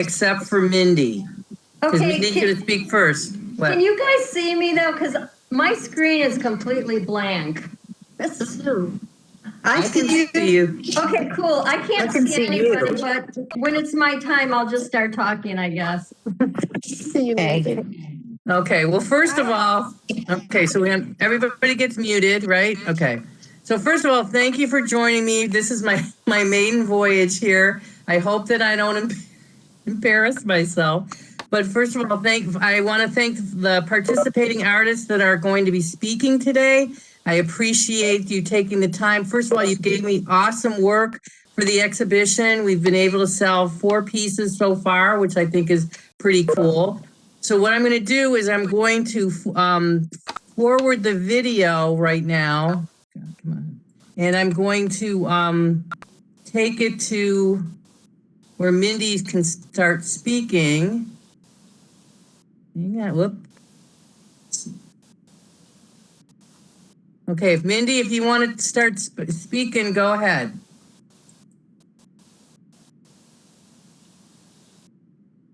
except for Mindy. Because Okay, Mindy's going to speak first. What? Can you guys see me though? Because my screen is completely blank. This is I see you. okay, cool. I can't see anybody, but when it's my time, I'll just start talking, I guess. Okay. Okay. Well, first of all, okay, so everybody gets muted, right? Okay. So first of all, thank you for joining me. This is my maiden voyage here. I hope that I don't embarrass myself. But first of all, I want to thank the participating artists that are going to be speaking today. I appreciate you taking the time. First of all, you gave me awesome work for the exhibition. We've been able to sell 4 pieces so far, which I think is pretty cool. So what I'm going to do is I'm going to forward the video right now. Come on. And I'm going to take it to where Mindy can start speaking. Hang on, whoop. Okay, Mindy, if you want to start speaking, go ahead.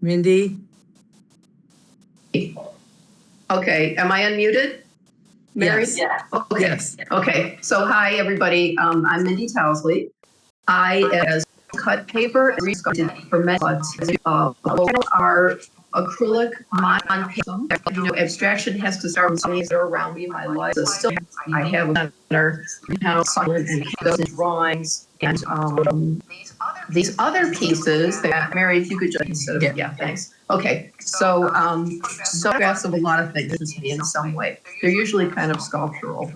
Mindy? Okay, am I unmuted? Mary? Yes. Yeah. Okay. Yes. Okay, so hi, everybody. I'm Mindy Towsley. I, as cut paper, for our acrylic on paper. You know, abstraction has to start with something that are around me in my life. So still, I have a center, and those drawings, and these other pieces that Mary, if you could just yeah, thanks. Okay, so photographs of a lot of things to me in some way. They're usually kind of sculptural.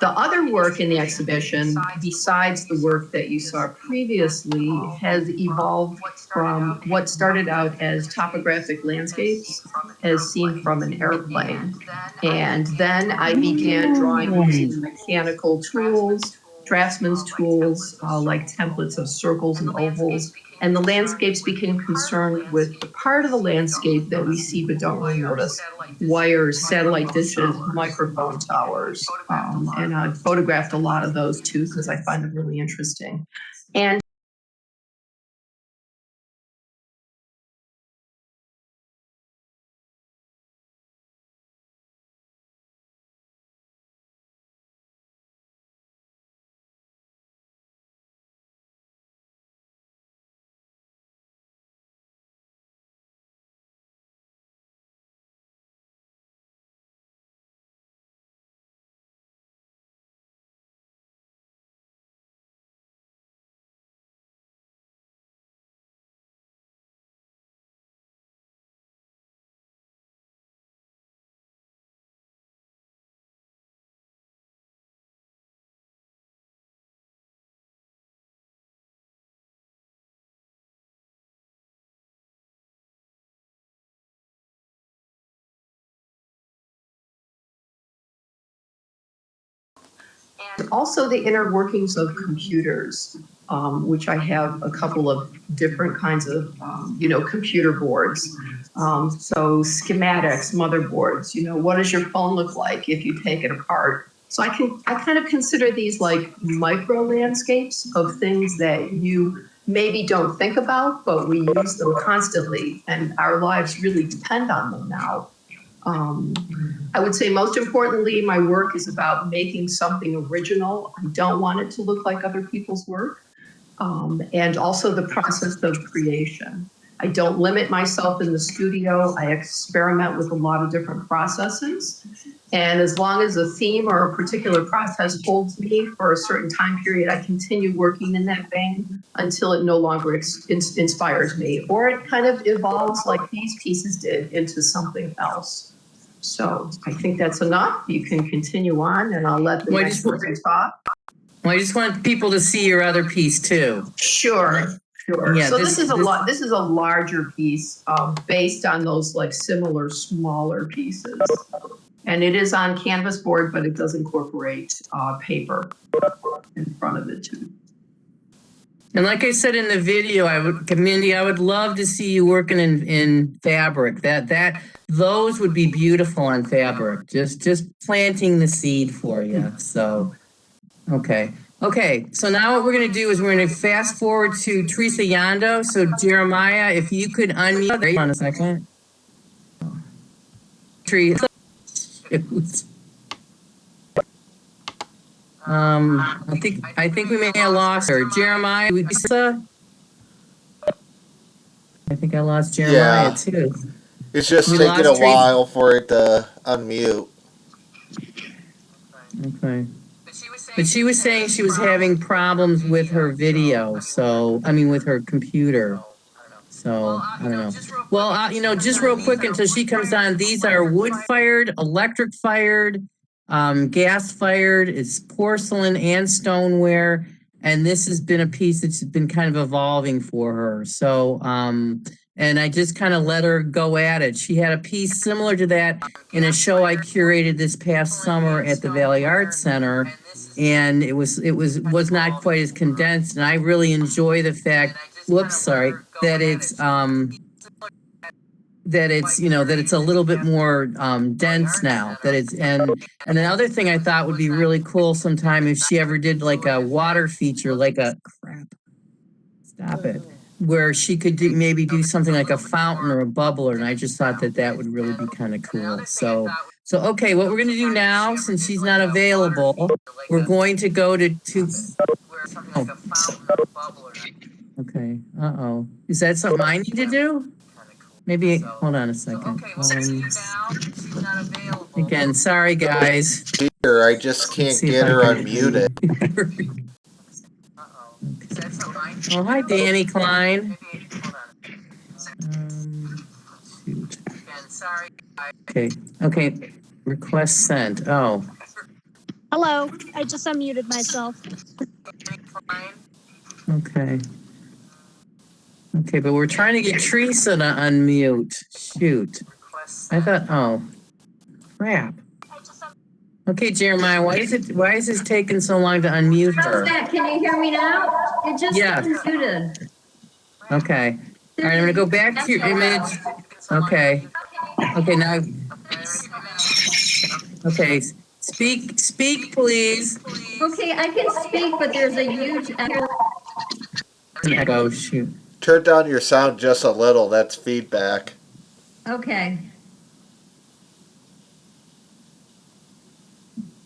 The other work in the exhibition, besides the work that you saw previously, has evolved from what started out as topographic landscapes as seen from an airplane. And then I began drawing using mechanical tools, draftsman's tools, like templates of circles and ovals. And the landscapes became concerned with the part of the landscape that we see but don't really notice. Wires, satellite dishes, microphone towers. And I photographed a lot of those too because I find them really interesting. And also the inner workings of computers, which I have a couple of different kinds of, computer boards. So schematics, motherboards, what does your phone look like if you take it apart? So I kind of consider these like micro landscapes of things that you maybe don't think about, but we use them constantly and our lives really depend on them now. I would say most importantly, my work is about making something original. I don't want it to look like other people's work. And also the process of creation. I don't limit myself in the studio. I experiment with a lot of different processes. And as long as a theme or a particular process holds me for a certain time period, I continue working in that vein until it no longer inspires me, or it kind of evolves like these pieces did into something else. So I think that's enough. You can continue on and I'll let the next person talk. Well, I just want people to see your other piece too. Sure. Yeah, so this is a larger piece based on those like similar smaller pieces. And it is on canvas board, but it does incorporate paper in front of it too. And like I said in the video, Mindy, I would love to see you working in fabric. Those would be beautiful on fabric. Just planting the seed for you. So, okay. Okay, so now what we're gonna do is we're gonna fast forward to Teresa Yondo. So Jeremiah, if you could unmute, hold on a second. Teresa. I think we may have lost her. Jeremiah, I think I lost Jeremiah Yeah. too. It's just We taking a lost Teresa. while for it to unmute. Okay. But she was saying she was having problems with her video, so, I mean, with her computer. So, I don't know. Well, just real quick until she comes on, these are wood-fired, electric-fired, gas-fired, it's porcelain and stoneware, and this has been a piece that's been kind of evolving for her. So, and I just kind of let her go at it. She had a piece similar to that in a show I curated this past summer at the Valley Arts Center, and it was not quite as condensed, and I really enjoy the fact, that it's a little bit more dense now, that it's, and another thing I thought would be really cool sometime if she ever did like a water feature, like a stop it, where she could maybe do something like a fountain or a bubbler, and I just thought that would really be kind of cool. So okay, what we're gonna do now, since she's not available, we're going to go to oh. Okay, is that something I need to do? Maybe, hold on a second. Again, sorry guys. Here, I just can't get her unmuted. Oh, hi Danny Klein. Shoot. Okay, request sent, oh. Hello, I just unmuted myself. Okay, but we're trying to get Teresa to unmute, shoot. I thought, oh, crap. Okay, Jeremiah, why is this taking so long to unmute her? How's that? Can you hear me now? It just unmuted. Okay. All right, I'm gonna go back to your image. Okay. Okay, now. Okay, speak, please. Okay, I can speak, but there's a huge echo. Shoot. Turn down your sound just a little. That's feedback. Okay.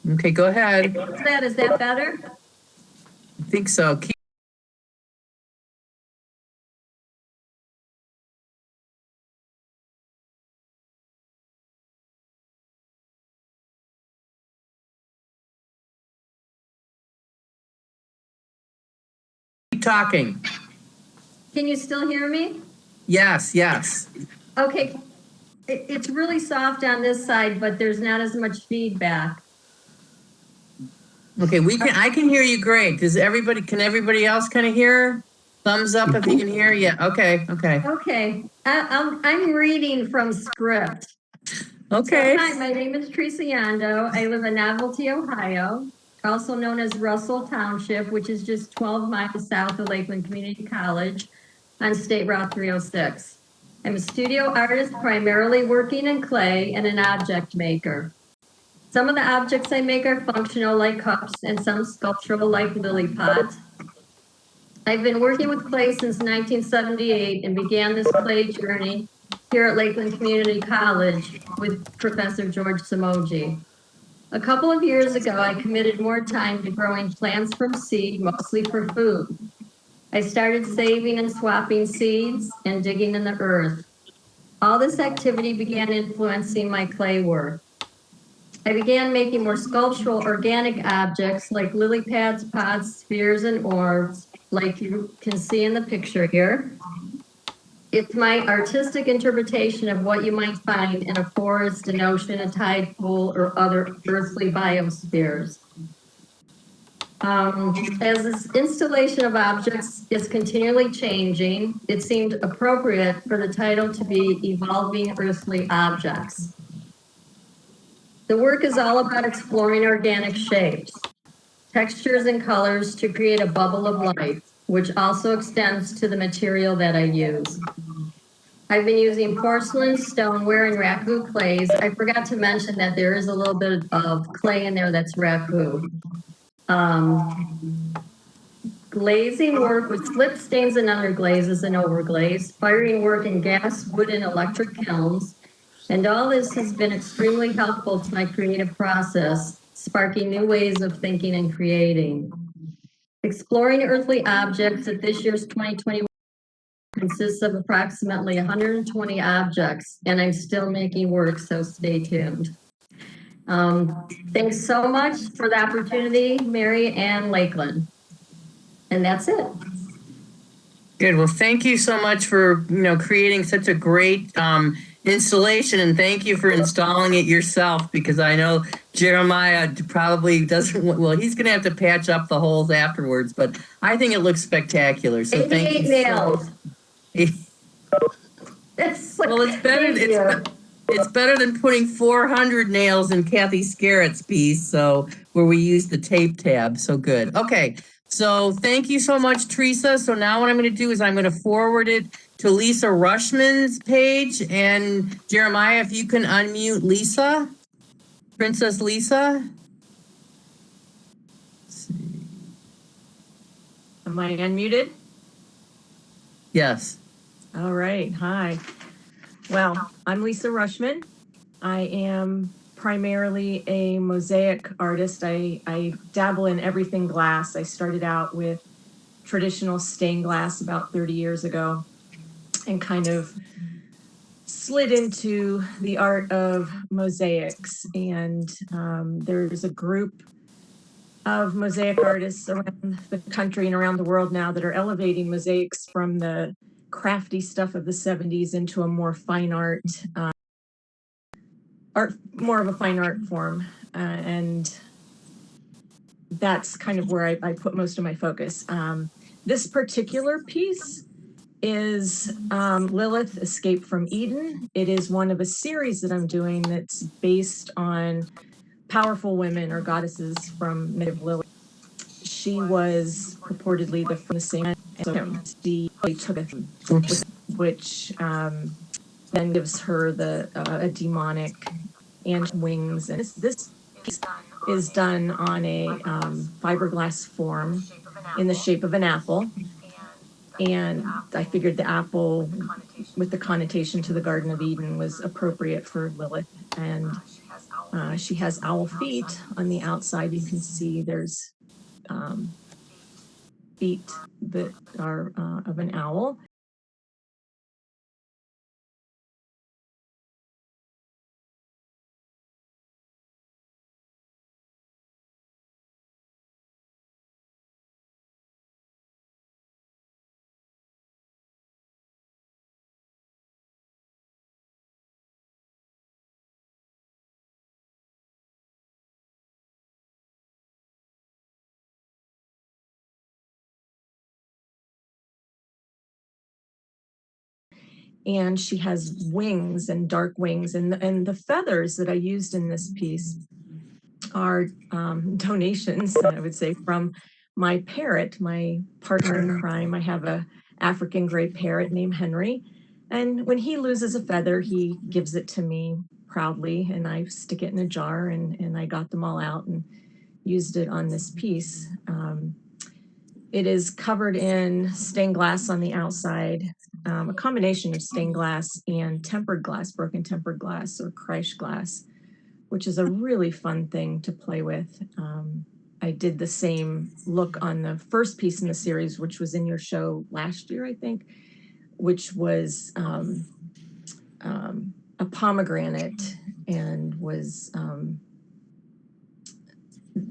Okay, go ahead. Is that better? I think so. Keep talking. Can you still hear me? Yes. Okay. It's really soft on this side, but there's not as much feedback. Okay, I can hear you great. Can everybody else kind of hear? Thumbs up if you can hear. Yeah, okay. Okay. I'm reading from script. Okay. So, hi, my name is Teresa Yondo. I live in Novelty, Ohio, also known as Russell Township, which is just 12 miles south of Lakeland Community College on State Route 306. I'm a studio artist, primarily working in clay, and an object maker. Some of the objects I make are functional, like cups, and some sculptural, like lily pods. I've been working with clay since 1978 and began this clay journey here at Lakeland Community College with Professor George Samoji. A couple of years ago, I committed more time to growing plants from seed, mostly for food. I started saving and swapping seeds and digging in the earth. All this activity began influencing my clay work. I began making more sculptural organic objects like lily pads, pods, spheres, and orbs, like you can see in the picture here. It's my artistic interpretation of what you might find in a forest, an ocean, a tide pool, or other earthly biospheres. As this installation of objects is continually changing, it seemed appropriate for the title to be Evolving Earthly Objects. The work is all about exploring organic shapes, textures, and colors to create a bubble of light, which also extends to the material that I use. I've been using porcelain, stoneware, and raku clays. I forgot to mention that there is a little bit of clay in there that's raku. Glazing work with slip stains and underglazes and overglaze, firing work in gas, wood, and electric kilns. And all this has been extremely helpful to my creative process, sparking new ways of thinking and creating. Exploring earthly objects at this year's 2021 consists of approximately 120 objects, and I'm still making work, so stay tuned. Thanks so much for the opportunity, Mary and Lakeland. And that's it. Good. Well, thank you so much for, creating such a great installation, and thank you for installing it yourself, because I know Jeremiah probably doesn't, well, he's going to have to patch up the holes afterwards, but I think it looks spectacular. So thank you. 88 nails. Well, it's better than putting 400 nails in Kathy Scarrett's piece, so where we used the tape tab. So good. Okay. So thank you so much, Teresa. So now what I'm going to do is I'm going to forward it to Lisa Rushman's page. And Jeremiah, if you can unmute Lisa, Princess Lisa. Am I unmuted? Yes. All right. Hi. Well, I'm Lisa Rushman. I am primarily a mosaic artist. I dabble in everything glass. I started out with traditional stained glass about 30 years ago and kind of slid into the art of mosaics. And there's a group of mosaic artists around the country and around the world now that are elevating mosaics from the crafty stuff of the 70s into a more fine art, more of a fine art form. And that's kind of where I put most of my focus. This particular piece is Lilith Escape from Eden. It is one of a series that I'm doing that's based on powerful women or goddesses from myth of Lilith. She was purportedly from the same, so she took a which then gives her a demonic and wings. And this piece is done on a fiberglass form in the shape of an apple. And I figured the apple with the connotation to the Garden of Eden was appropriate for Lilith. And she has owl feet on the outside. You can see there's feet that are of an owl. And she has wings and dark wings, and the feathers that I used in this piece are donations, I would say, from my parrot, my partner in crime. I have a African gray parrot named Henry, and when he loses a feather, he gives it to me proudly, and I stick it in a jar, and I got them all out and used it on this piece. It is covered in stained glass on the outside, a combination of stained glass and tempered glass, broken tempered glass or Kreisch glass, which is a really fun thing to play with. I did the same look on the first piece in the series, which was in your show last year, I think, which was a pomegranate and was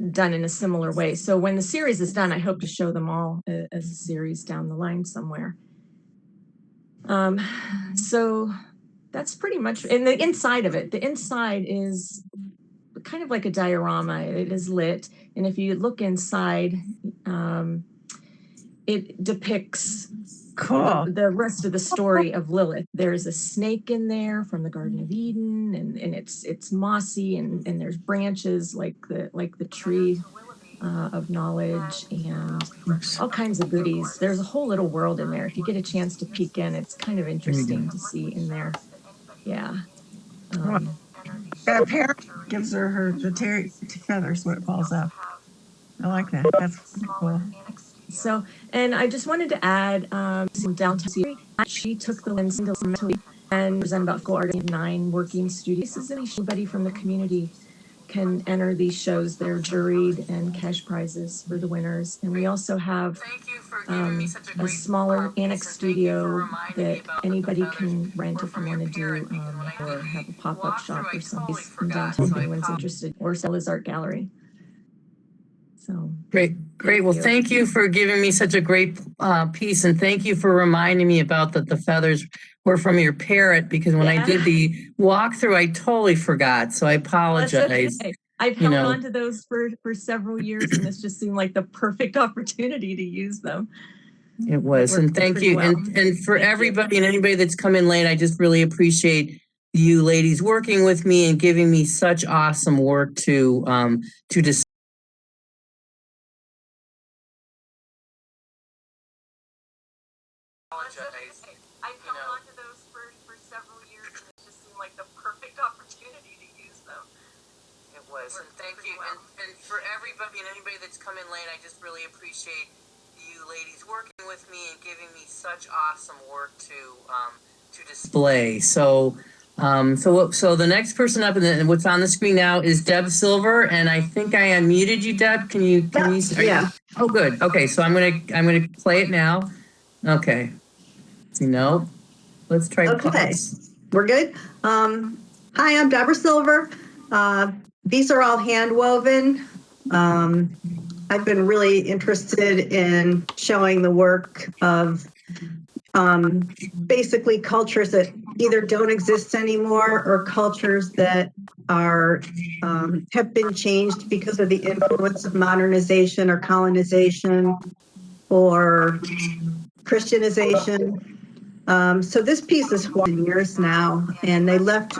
done in a similar way. So when the series is done, I hope to show them all as a series down the line somewhere. So that's pretty much, and the inside of it, the inside is kind of like a diorama. It is lit. And if you look inside, it depicts the rest of the story of Lilith. There's a snake in there from the Garden of Eden, and it's mossy, and there's branches like the tree of knowledge, and all kinds of goodies. There's a whole little world in there. If you get a chance to peek in, it's kind of interesting to see in there. Yeah. That parrot gives her the feathers when it falls out. I like that. That's cool. So, and I just wanted to add some downtown series. She took the lens into and present about 9 working studios. And anybody from the community can enter these shows. They're juried and cash prizes for the winners. And we also have a smaller annex studio that anybody can rent if you want to do or have a pop-up shop or something in downtown if anyone's interested, or Stella's Art Gallery. So great. Well, thank you for giving me such a great piece, and thank you for reminding me about that the feathers were from your parrot, because when I did the walkthrough, I totally forgot. So I apologize. Okay. I've held on to those for several years, and this just seemed like the perfect opportunity to use them. It was, and thank you, well. and for everybody and anybody that's come in late, I just really appreciate you ladies working with me and giving me such awesome work to discuss. I've held on to those for several years, and it just seemed like the perfect opportunity to use them. It was, and thank you, and for everybody and anybody that's come in late, I just really appreciate you ladies working with me and giving me such awesome work to display. So the next person up and what's on the screen now is Deb Silver, and I think I unmuted you, Deb. Can you? Yeah. Oh, good. Okay, so I'm gonna play it now. Okay. No, let's try. Okay, we're good. Hi, I'm Debra Silver. These are all hand woven. I've been really interested in showing the work of basically cultures that either don't exist anymore or cultures that are have been changed because of the influence of modernization or colonization or Christianization. So this piece is 1 years now, and they left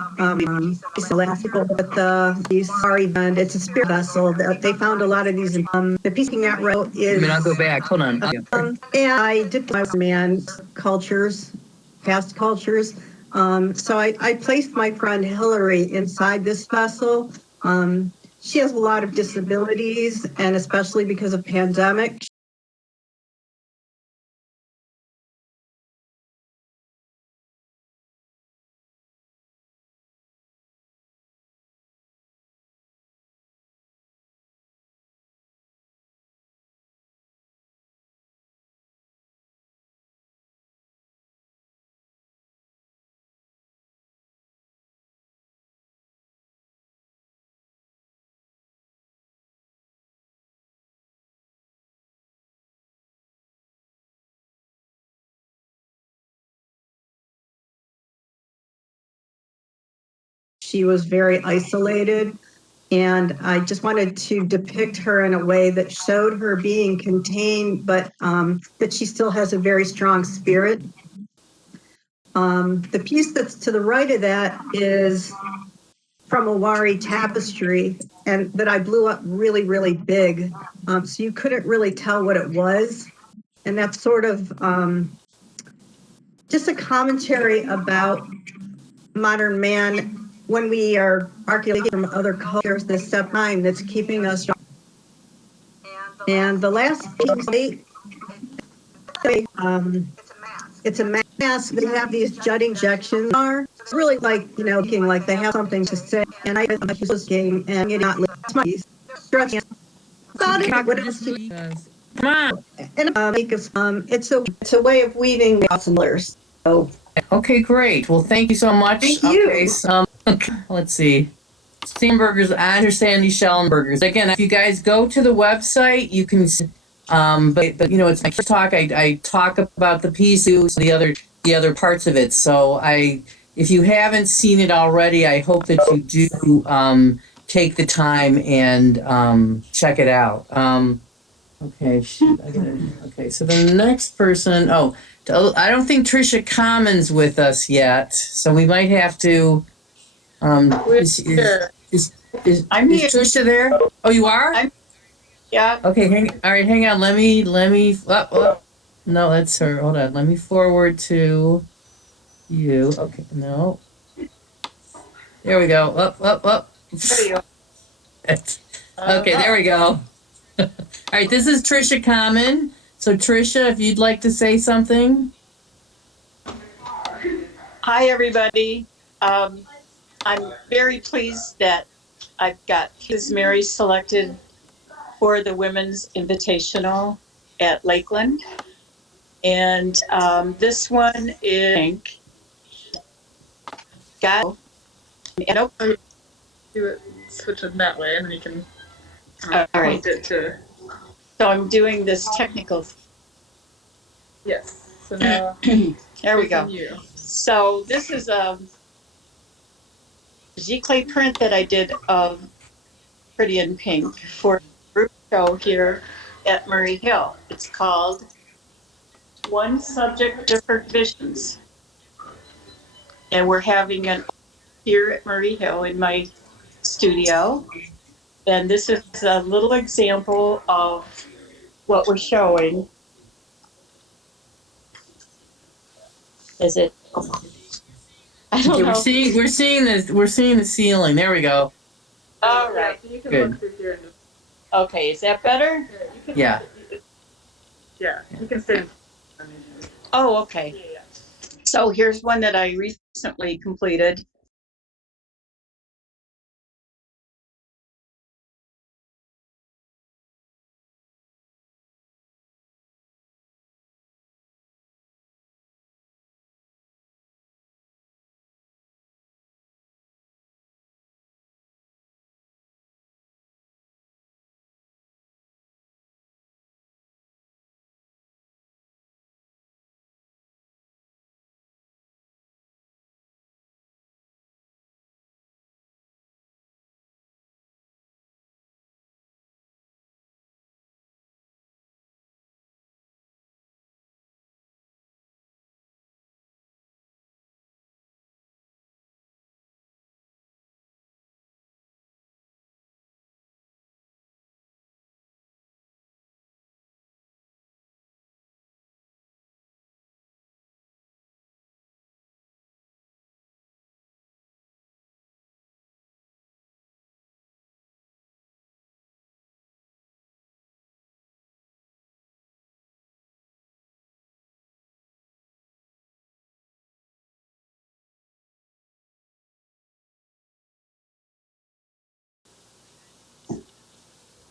Celestial with the sorry band. It's a spirit vessel that they found a lot of these. The piece at row is. I'll go back. Hold on. And I did my man cultures, past cultures. So I placed my friend Hillary inside this vessel. She has a lot of disabilities, and especially because of pandemic. She was very isolated, and I just wanted to depict her in a way that showed her being contained, but that she still has a very strong spirit. The piece that's to the right of that is from a Wari Tapestry, and that I blew up really, really big, so you couldn't really tell what it was. And that's sort of just a commentary about modern man when we are archaeology from other cultures, this step time that's keeping us. And the last piece, it's a mask. They have these jutting injections. It's really like, looking like they have something to say. And I use this game and you're not listening. What else do you? Come on. And it's a way of weaving colors. So. Okay, great. Well, thank you so much. Thank you. Okay, so, let's see. Steenberger's Andrew Sandy Schellenberger's. Again, if you guys go to the website, you can. But it's my first talk. I talk about the piece, the other parts of it. So if you haven't seen it already, I hope that you do take the time and check it out. Okay, okay. So the next person. I don't think Tricia Commons with us yet, so we might have to. Is Tricia there? Oh, you are? Yeah. Okay. Hang on. Let me. No, that's her. Hold on. Let me forward to you. Okay. No. There we go. Up. There you go. Okay. There we go. All right, this is Trisha Common. So Trisha, if you'd like to say something. Hi, everybody. I'm very pleased that I've got Ms. Mary selected for the Women's Invitational at Lakeland. And this one is got and oh, do it, switch it that way, and we can all right. It to. So I'm doing this technical. Yes. So now there we go. So this is a Giclée print that I did of Pretty in Pink for a group show here at Murray Hill. It's called One Subject, Different Visions. And we're having an here at Murray Hill in my studio. And this is a little example of what we're showing. Is it? I don't know. We're seeing the ceiling. There we go. All right. Yeah, so you can good. Look through here. Okay, is that better? Yeah. Yeah, you can stay. Oh, okay. Yeah. So here's one that I recently completed.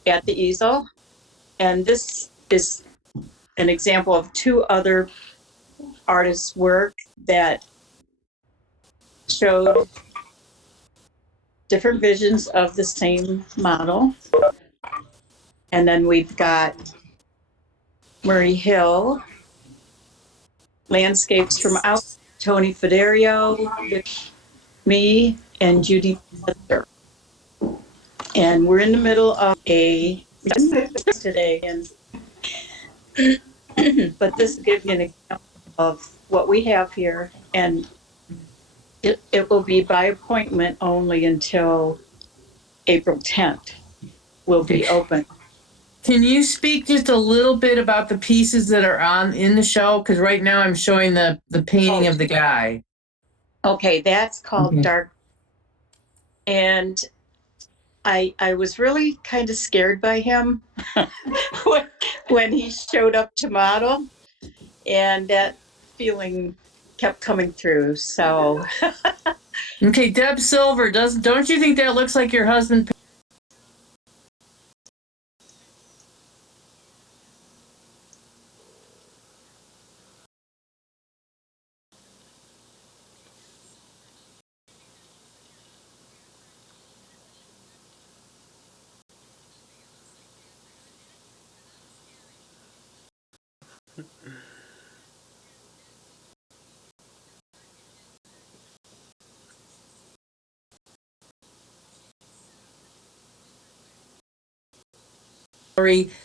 At the easel. And this is an example of two other artists' work that showed different visions of the same model. And then we've got Murray Hill, landscapes from out, Tony Fiderio, me, and Judy Lester. And we're in the middle of a today, and but this will give you an example of what we have here, and it will be by appointment only until April 10th. Will be open. Can you speak just a little bit about the pieces that are in the show? Because right now I'm showing the painting of the guy. Okay, that's called Dark. And I was really kind of scared by him when he showed up to model, and that feeling kept coming through. So Okay, Deb Silver, don't you think that looks like your husband?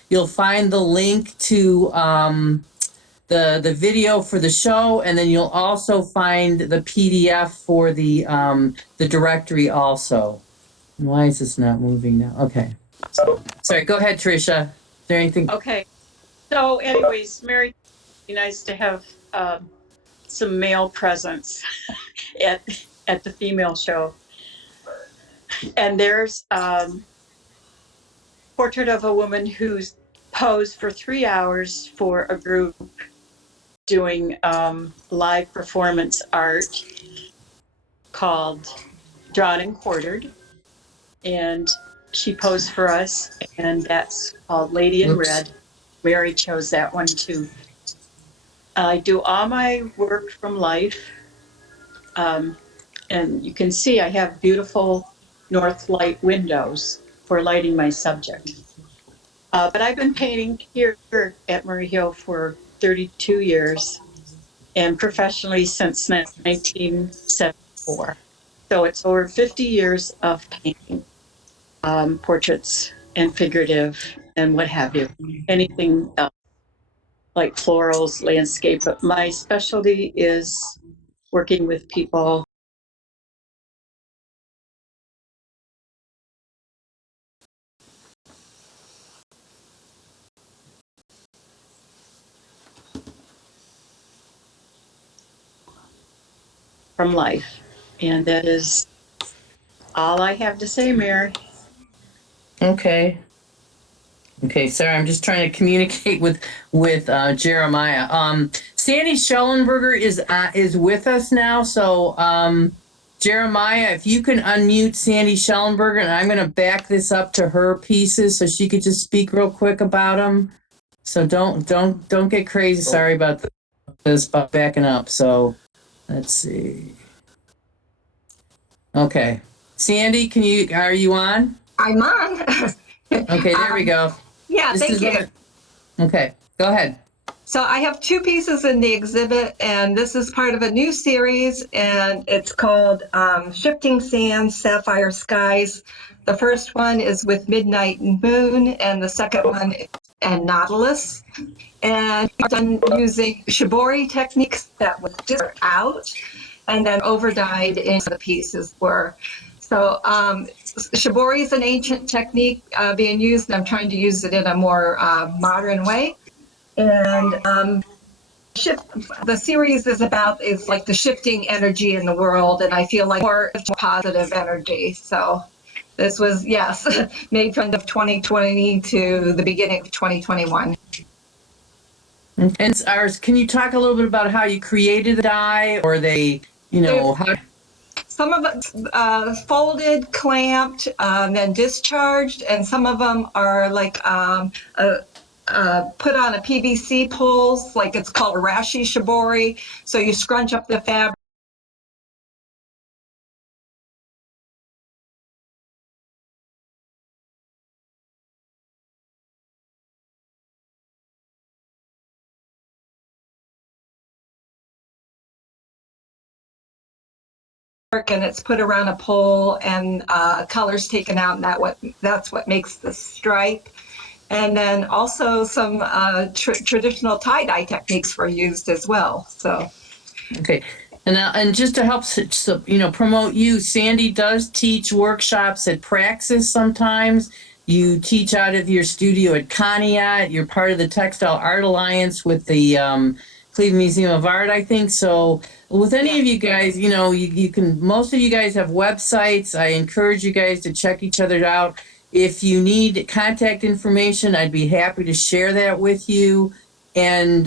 You'll find the link to the video for the show, and then you'll also find the PDF for the directory also. Why is this not moving now? Okay. Sorry, go ahead, Trisha. Is there anything? okay. So anyways, Mary, be nice to have some male presence at the female show. And there's portrait of a woman who's posed for 3 hours for a group doing live performance art called Drawn and Quartered. And she posed for us, and that's called Lady in Red. Mary chose that one too. I do all my work from life. And you can see I have beautiful north light windows for lighting my subject. But I've been painting here at Murray Hill for 32 years and professionally since 1974. So it's over 50 years of painting, portraits and figurative and what have you. Anything else, like florals, landscape. But my specialty is working with people. From life. And that is all I have to say, Mary. Okay. Okay, sorry, I'm just trying to communicate with Jeremiah. Sandy Schellenberger is with us now, so Jeremiah, if you can unmute Sandy Schellenberger, and I'm going to back this up to her pieces so she could just speak real quick about them. So don't get crazy. Sorry about this, about backing up. So let's see. Okay, Sandy, are you on? I'm on. Okay, there we go. Yeah, This thank is you. Okay, go ahead. So I have 2 pieces in the exhibit, and this is part of a new series, and it's called Shifting Sands, Sapphire Skies. The first one is with Midnight Moon, and the second one is and Nautilus. And I've done using shibori techniques that was just out, and then overdyed into the pieces were. So shibori is an ancient technique being used, and I'm trying to use it in a more modern way. And the series is like the shifting energy in the world, and I feel like more positive energy. So this was, yes, made from the 2020 to the beginning of 2021. And ours, can you talk a little bit about how you created the die, or they, how? Some of it's folded, clamped, then discharged, and some of them are like put on a PVC poles, like it's called a rashi shibori. So you scrunch up the fabric. And it's put around a pole, and colors taken out, and that's what makes the stripe. And then also some traditional tie-dye techniques were used as well. So Okay, and just to help promote you, Sandy does teach workshops at Praxis sometimes. You teach out of your studio at Conneaut. You're part of the Textile Art Alliance with the Cleveland Museum of Art, I think. So with any of you guys, you can, most of you guys have websites. I encourage you guys to check each other out. If you need contact information, I'd be happy to share that with you. And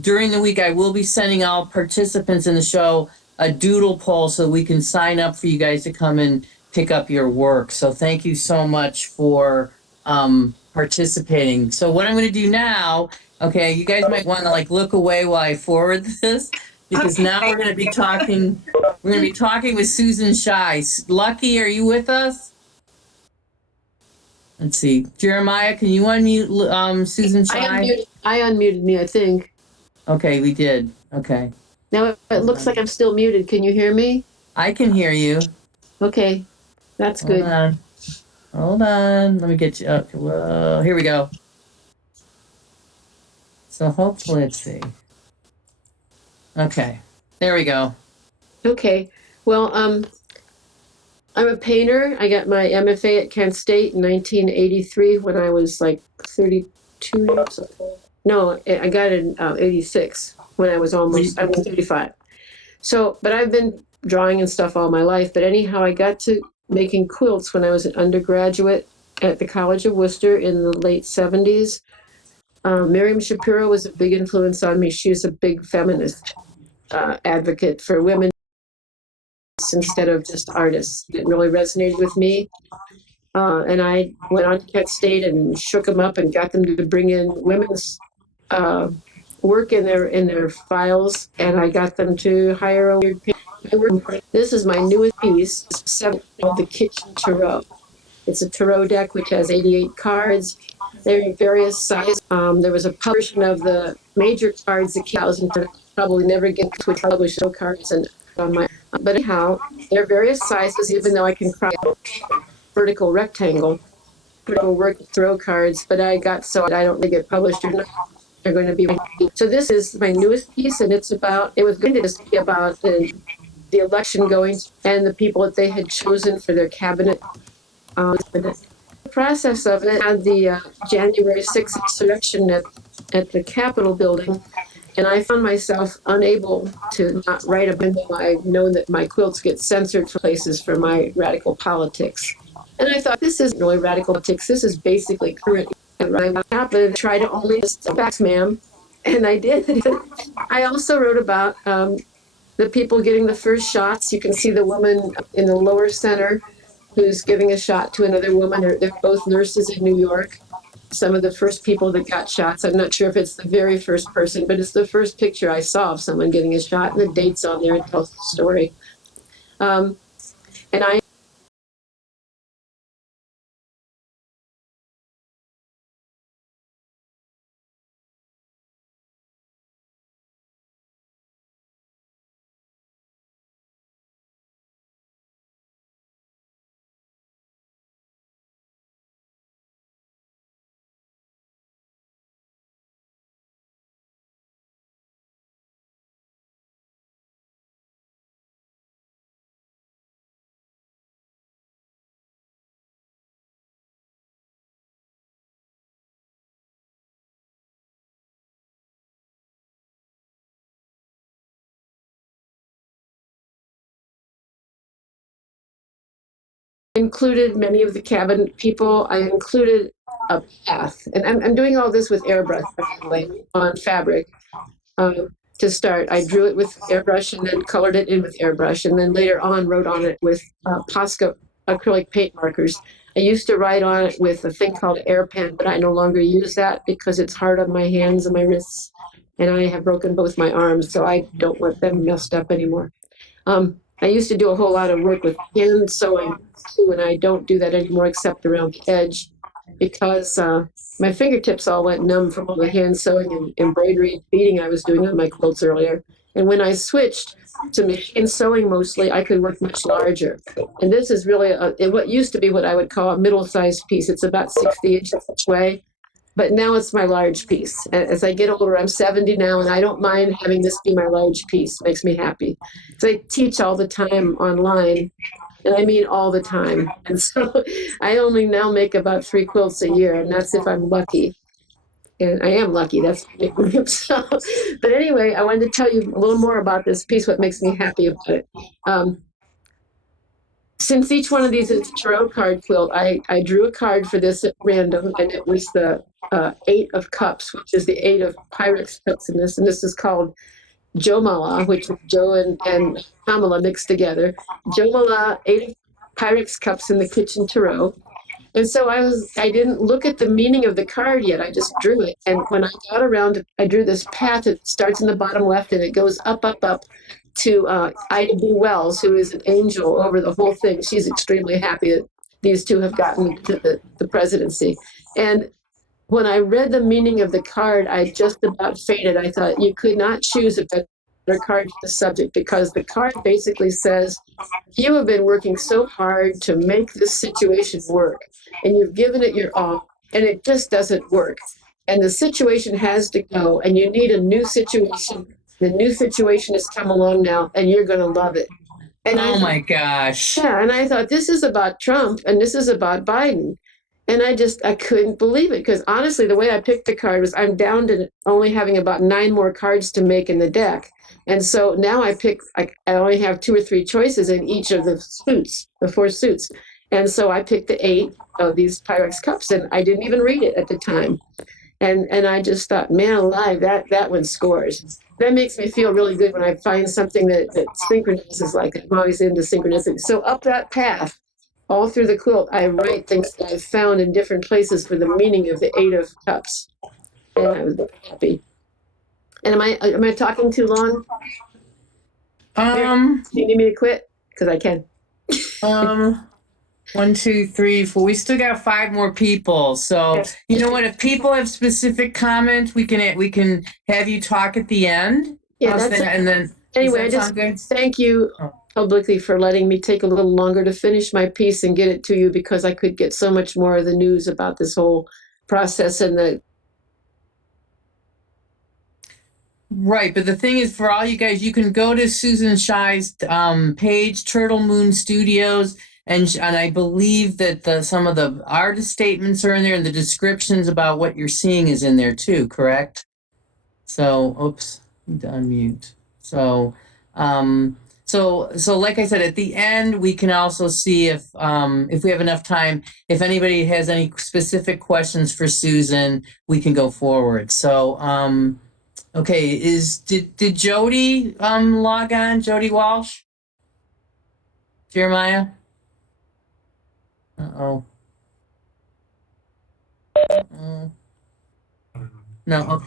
during the week, I will be sending all participants in the show a doodle poll so we can sign up for you guys to come and pick up your work. So thank you so much for participating. So what I'm going to do now, okay, you guys might want to look away while I forward this, because now we're going to be talking. We're going to be talking with Susan Shy. Lucky, are you with us? Let's see. Jeremiah, can you unmute Susan Shy? I unmuted me, I think. Okay, we did. Okay. Now it looks like I'm still muted. Can you hear me? I can hear you. Okay, that's good. Hold on. Let me get you up. Whoa, here we go. So hopefully, let's see. Okay, there we go. Okay, well, I'm a painter. I got my MFA at Kent State in 1983 when I was like 32 years old. No, I got it in 86 when I was 35. So, but I've been drawing and stuff all my life. But anyhow, I got to making quilts when I was an undergraduate at the College of Worcester in the late 70s. Miriam Shapiro was a big influence on me. She was a big feminist advocate for women instead of just artists. It really resonated with me. And I went on to Kent State and shook them up and got them to bring in women's work in their files, and I got them to hire a weird painter. This is my newest piece, of the Kitchen Tarot. It's a tarot deck which has 88 cards. They're in various sizes. There was a publication of the major cards that came out, and probably never get to publish show cards and on my. But anyhow, they're various sizes. Even though I can cry vertical rectangle, vertical work tarot cards, but I got so I don't think it published or not. They're going to be. So this is my newest piece, and it's about. It was going to just be about the election going and the people that they had chosen for their cabinet. The process of it had the January 6th insurrection at the Capitol building, and I found myself unable to not write about it. I know that my quilts get censored for places for my radical politics. And I thought, this isn't really radical politics. This is basically current. And I happened to try to only facts, ma'am. And I did. I also wrote about the people getting the first shots. You can see the woman in the lower center who's giving a shot to another woman. They're both nurses in New York. Some of the first people that got shots. I'm not sure if it's the very first person, but it's the first picture I saw of someone getting a shot, and the date's on there and tells the story. And I included many of the cabinet people. I included a path, and I'm doing all this with airbrush, by the way, on fabric. To start, I drew it with airbrush and then colored it in with airbrush, and then later on wrote on it with Posca acrylic paint markers. I used to write on it with a thing called air pen, but I no longer use that because it's hard on my hands and my wrists, and I have broken both my arms, so I don't want them messed up anymore. I used to do a whole lot of work with hand sewing too, and I don't do that anymore except around the edge because my fingertips all went numb from all the hand sewing and embroidery and beading I was doing on my quilts earlier. And when I switched to machine sewing mostly, I could work much larger. And this is really what used to be what I would call a middle-sized piece. It's about 60 inches each way. But now it's my large piece. As I get older, I'm 70 now, and I don't mind having this be my large piece. It makes me happy. So I teach all the time online, and I mean all the time. And so I only now make about 3 quilts a year, and that's if I'm lucky. And I am lucky. That's so. But anyway, I wanted to tell you a little more about this piece, what makes me happy about it. Since each one of these is a tarot card quilt, I drew a card for this at random, and it was the 8 of Cups, which is the 8 of Pyrex Cups in this, and this is called Jomala, which is Joe and Kamala mixed together. Jomala, 8 of Pyrex Cups in the Kitchen Tarot. And so I didn't look at the meaning of the card yet. I just drew it. And when I got around, I drew this path. It starts in the bottom left and it goes up, up, up to Ida B. Wells, who is an angel over the whole thing. She's extremely happy that these two have gotten to the presidency. And when I read the meaning of the card, I just about fainted. I thought you could not choose a better card for the subject because the card basically says, you have been working so hard to make this situation work, and you've given it your all, and it just doesn't work. And the situation has to go, and you need a new situation. The new situation has come along now, and you're going to love it. And oh my gosh. Yeah, and I thought, this is about Trump, and this is about Biden. And I couldn't believe it, because honestly, the way I picked the card was I'm down to only having about 9 more cards to make in the deck. And so now I only have 2 or 3 choices in each of the suits, the 4 suits. And so I picked the 8 of these Pyrex cups, and I didn't even read it at the time. And I just thought, man alive, that one scores. That makes me feel really good when I find something that synchronizes, like I'm always into synchronicity. So up that path, all through the quilt, I write things that I've found in different places for the meaning of the 8 of cups. And I was very happy. And am I talking too long? Do you need me to quit? Because I can. 1, 2, 3, 4. We still got 5 more people. So you know what? If people have specific comments, we can have you talk at the end. Yeah, that's and then anyway. I just thank you publicly for letting me take a little longer to finish my piece and get it to you, because I could get so much more of the news about this whole process and the. Right, but the thing is, for all you guys, you can go to Susan Shy's page, Turtle Moon Studios, and I believe that some of the artist statements are in there, and the descriptions about what you're seeing is in there too. Correct? So, oops, need to unmute. So, so like I said, at the end we can also see if we have enough time. If anybody has any specific questions for Susan, we can go forward. So, okay, did Jody log on? Jody Walsh? Jeremiah? Uh-oh. No.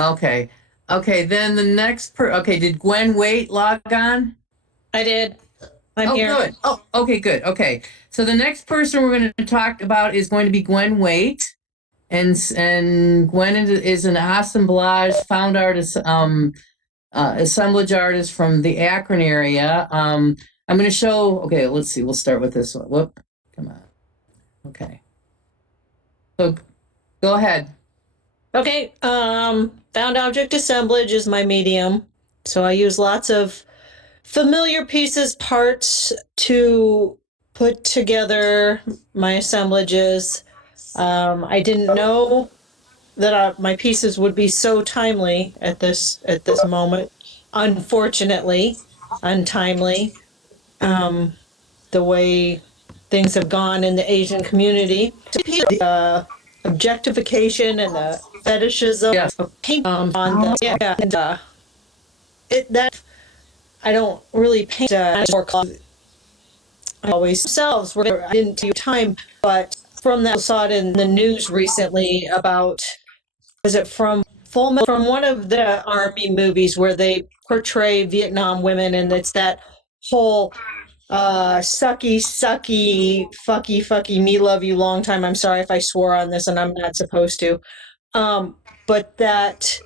Okay. Okay, then the next okay, did Gwen Waite log on? I did. I'm here. Good. Oh, okay, good. Okay. So the next person we're going to talk about is going to be Gwen Waite. And Gwen is an assemblage found artist, assemblage artist from the Akron area. I'm going to show, okay, let's see. We'll start with this one. Whoop, come on. Okay. So go ahead. Okay. Found object assemblage is my medium. So I use lots of familiar pieces, parts to put together my assemblages. I didn't know that my pieces would be so timely at this moment. Unfortunately, untimely. The way things have gone in the Asian community, objectification and the fetishism Yes. of paint on the and that I don't really paint more always themselves were into time, but from that I saw it in the news recently about was it from from one of the army movies where they portray Vietnam women, and it's that whole sucky fucky me love you long time. I'm sorry if I swore on this and I'm not supposed to, but that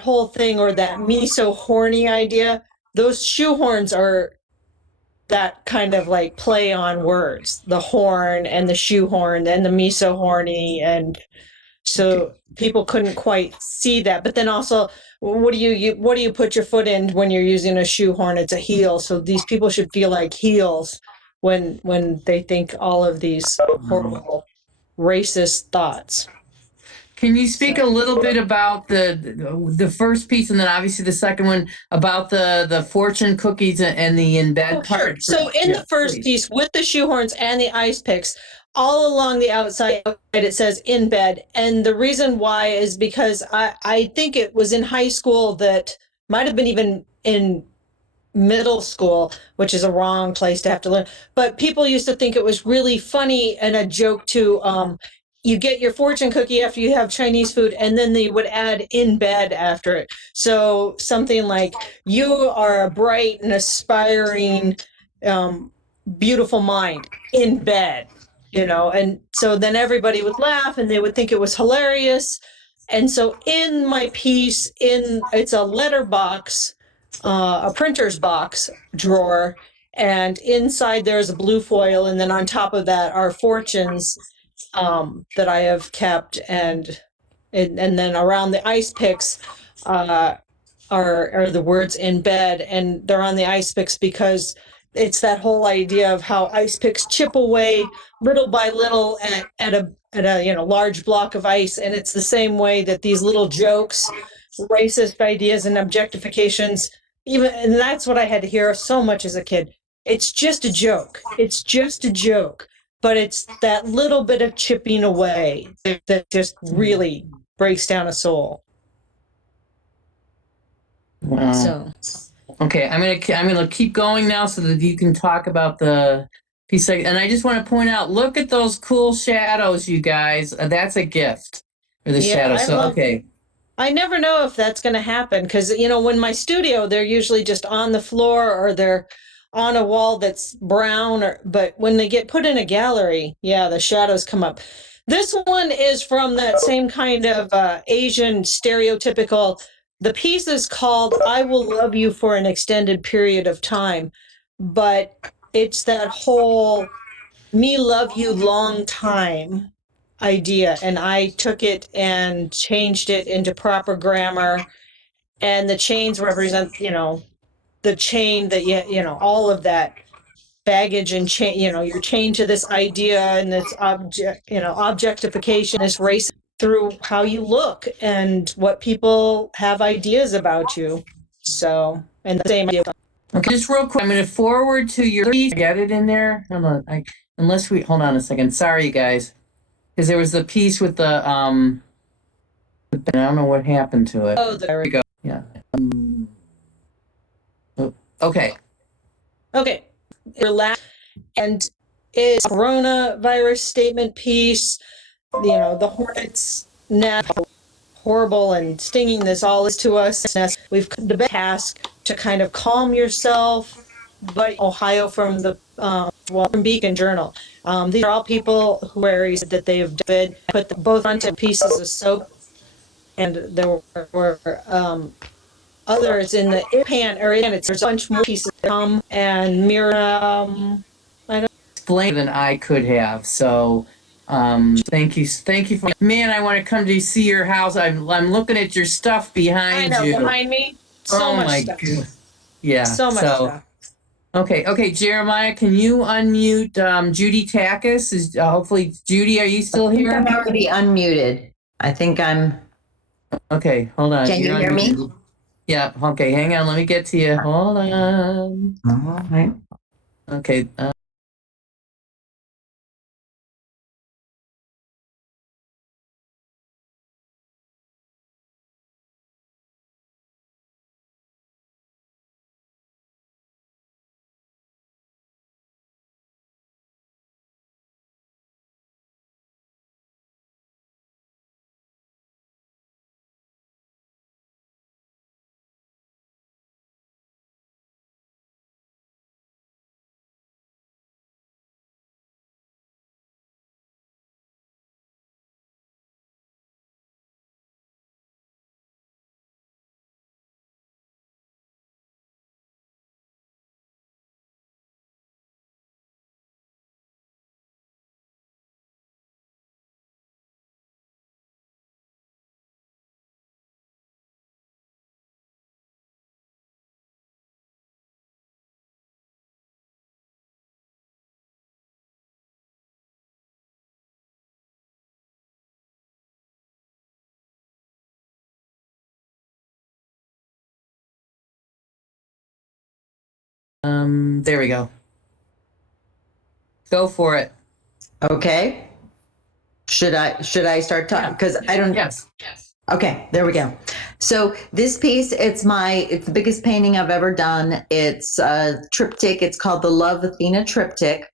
whole thing, or that me so horny idea, those shoehorns are that kind of like play on words, the horn and the shoehorn and the me so horny. And so people couldn't quite see that. But then also, what do you put your foot in when you're using a shoehorn? It's a heel. So these people should feel like heels when they think all of these horrible racist thoughts. Can you speak a little bit about the first piece, and then obviously the second one about the fortune cookies and the in bed part? So in the first piece with the shoehorns and the ice picks, all along the outside it says in bed, and the reason why is because I think it was in high school, that might have been even in middle school, which is a wrong place to have to learn, but people used to think it was really funny and a joke to you get your fortune cookie after you have Chinese food, and then they would add in bed after it. So something like, you are a bright and aspiring, beautiful mind in bed, and so then everybody would laugh and they would think it was hilarious. And so in my piece, it's a letter box, a printer's box drawer, and inside there's a blue foil, and then on top of that are fortunes that I have kept, and then around the ice picks are the words in bed, and they're on the ice picks because it's that whole idea of how ice picks chip away little by little at a large block of ice, and it's the same way that these little jokes, racist ideas and objectifications, and that's what I had to hear so much as a kid. It's just a joke. It's just a joke. But it's that little bit of chipping away that just really breaks down a soul. Wow. So, Okay, I'm gonna keep going now so that you can talk about the piece. And I just want to point out, look at those cool shadows, you guys. That's a gift for the yeah, shadows. So okay. I never know if that's going to happen because, when my studio, they're usually just on the floor or they're on a wall that's brown. But when they get put in a gallery, yeah, the shadows come up. This one is from that same kind of Asian stereotypical. The piece is called "I Will Love You for an Extended Period of Time," but it's that whole "me love you long time" idea, and I took it and changed it into proper grammar, and the chains represent the chain that all of that baggage and chain, you're chained to this idea and this objectification, this race through how you look and what people have ideas about you. So, and the same idea. Okay, just real quick, I'm going to forward to your piece. Get it in there. Hold on. Hold on a second. Sorry, you guys, because there was the piece with the I don't know what happened to it. Oh, there we go. Yeah. Okay. Okay. And is coronavirus statement piece, the hornets nest, horrible and stinging this all is to us. We've come to the task to kind of calm yourself, but Ohio from the from Beacon Journal. These are all people who that they've put both onto pieces of soap, and there were others in the pan area, and there's a bunch more pieces to come and mirror. Explain than I could have. So, thank you for. Man, I want to come to see your house. I'm looking at your stuff behind you. Behind me. So much stuff. God. Yeah. So much stuff. Okay, Jeremiah, can you unmute Judy Takis? Hopefully, Judy, are you still here? I'm already unmuted. I think I'm. Okay, hold on. Can you hear me? Yeah. Okay, hang on. Let me get to you. Hold on. All right. Okay. There we go. Go for it. Okay. Should I start talking? Because I don't. Yes. Okay, there we go. So this piece, it's the biggest painting I've ever done. It's a triptych. It's called the Love Athena Triptych.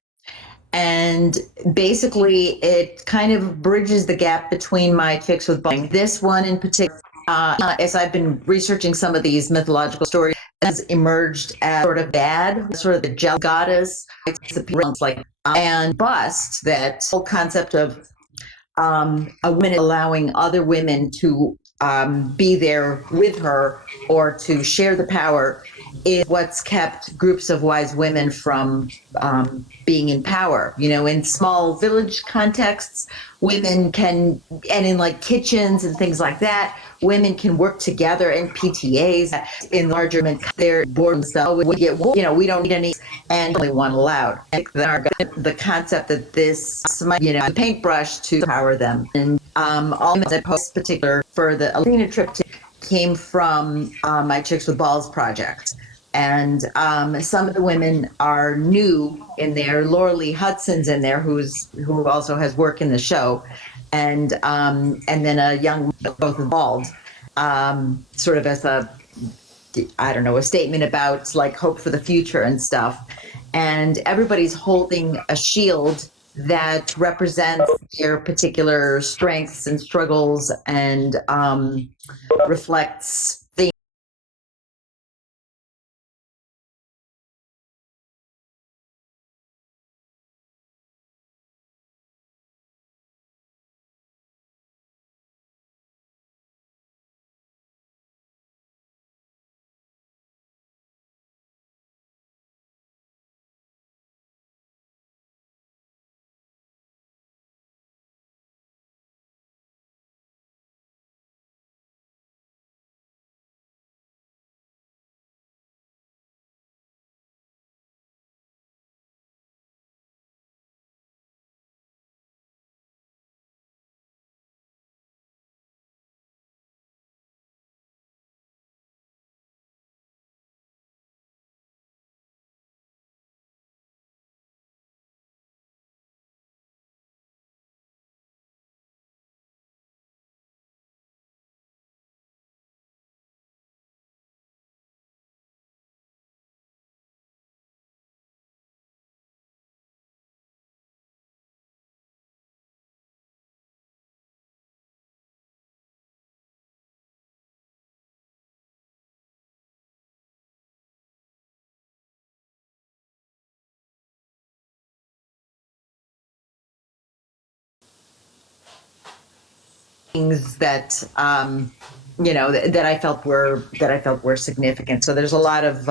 And basically, it kind of bridges the gap between my chicks with balls. This one in particular, as I've been researching some of these mythological stories, has emerged as sort of bad, sort of the jealous goddess, appearance like, and bust that whole concept of a woman allowing other women to be there with her or to share the power is what's kept groups of wise women from being in power. You know, in small village contexts, women can, and in like kitchens and things like that, women can work together in PTAs. In larger men, they're bored themselves. We get, you know, we don't need any, and only one allowed. And the concept that this, you know, paintbrush to power them, and all the posts, particular for the Athena Triptych, came from my Chicks with Balls project. And some of the women are new in there. Laura Lee Hudson's in there, who also has work in the show, and then a young, both bald, sort of as a, I don't know, a statement about like hope for the future and stuff. And everybody's holding a shield that represents their particular strengths and struggles and reflects things that you know that I felt were significant. So there's a lot of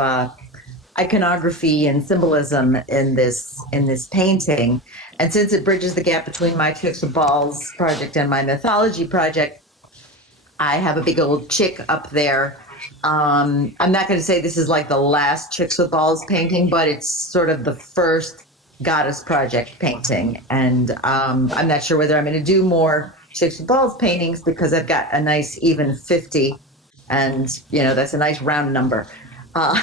iconography and symbolism in this painting. And since it bridges the gap between my Chicks with Balls project and my mythology project, I have a big old chick up there. I'm not going to say this is like the last Chicks with Balls painting, but it's sort of the first goddess project painting. And I'm not sure whether I'm going to do more Chicks with Balls paintings because I've got a nice even 50, and you know that's a nice round number. But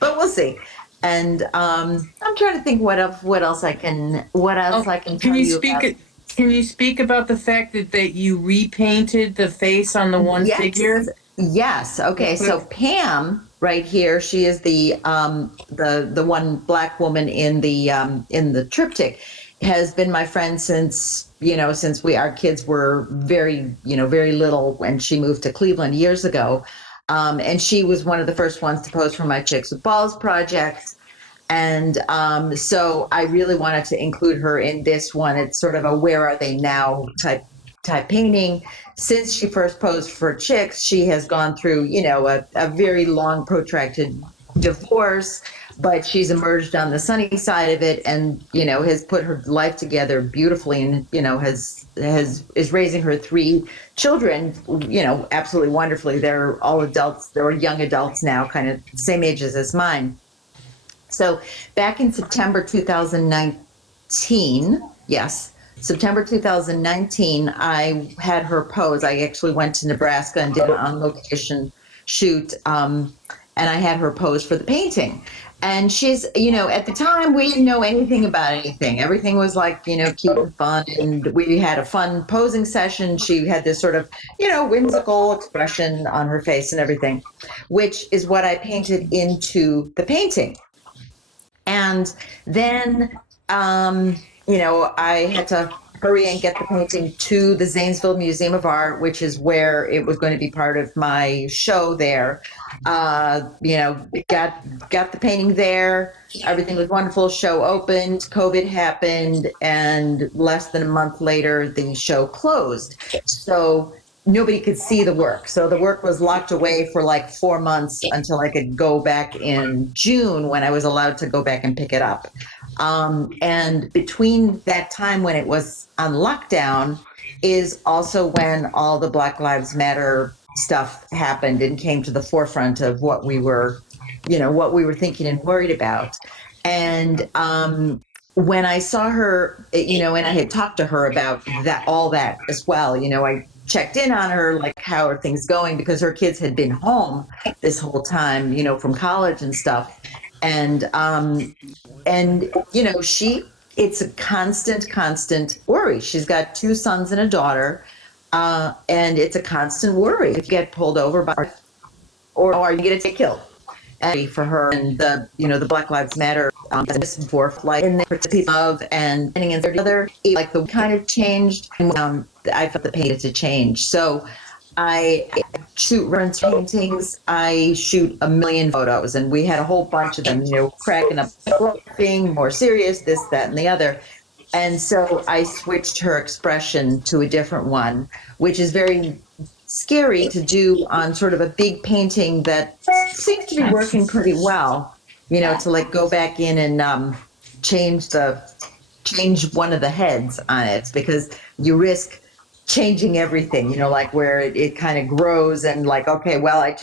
we'll see. And I'm trying to think what else I can tell you about. Can you speak about the fact that you repainted the face on the one figure? Yes. Okay. So Pam, right here, she is the one black woman in the triptych, has been my friend since our kids were very little when she moved to Cleveland years ago, and she was one of the first ones to pose for my Chicks with Balls project. And so I really wanted to include her in this one. It's sort of a where are they now type painting. Since she first posed for Chicks, she has gone through, a very long, protracted divorce, but she's emerged on the sunny side of it and, has put her life together beautifully and, is raising her 3 children, absolutely wonderfully. They're all adults. They're young adults now, kind of same ages as mine. So back in September 2019, September 2019, I had her pose. I actually went to Nebraska and did an on-location shoot, and I had her pose for the painting. And she's, at the time, we didn't know anything about anything. Everything was like, cute and fun. And we had a fun posing session. She had this sort of, whimsical expression on her face and everything, which is what I painted into the painting. And then I had to hurry and get the painting to the Zanesville Museum of Art, which is where it was going to be part of my show there. Got the painting there. Everything was wonderful. Show opened, COVID happened, and less than a month later, the show closed. So nobody could see the work. So the work was locked away for like 4 months until I could go back in June when I was allowed to go back and pick it up. And between that time when it was on lockdown is also when all the Black Lives Matter stuff happened and came to the forefront of what we were thinking and worried about. And when I saw her, and I had talked to her about all that as well, I checked in on her, like, how are things going? Because her kids had been home this whole time, from college and stuff. And it's a constant worry. She's got 2 sons and a daughter. And it's a constant worry if you get pulled over by, or are you going to get killed? And for her and the Black Lives Matter, for like in there to of and the other, like the kind of changed. I felt the pain to change. So I shoot reference paintings. I shoot a million photos, and we had a whole bunch of them, cracking up, laughing, more serious, this, that, and the other. And so I switched her expression to a different one, which is very scary to do on sort of a big painting that seems to be working pretty well, to like go back in and change one of the heads on it, because you risk changing everything, like where it kind of grows and like, okay, well, I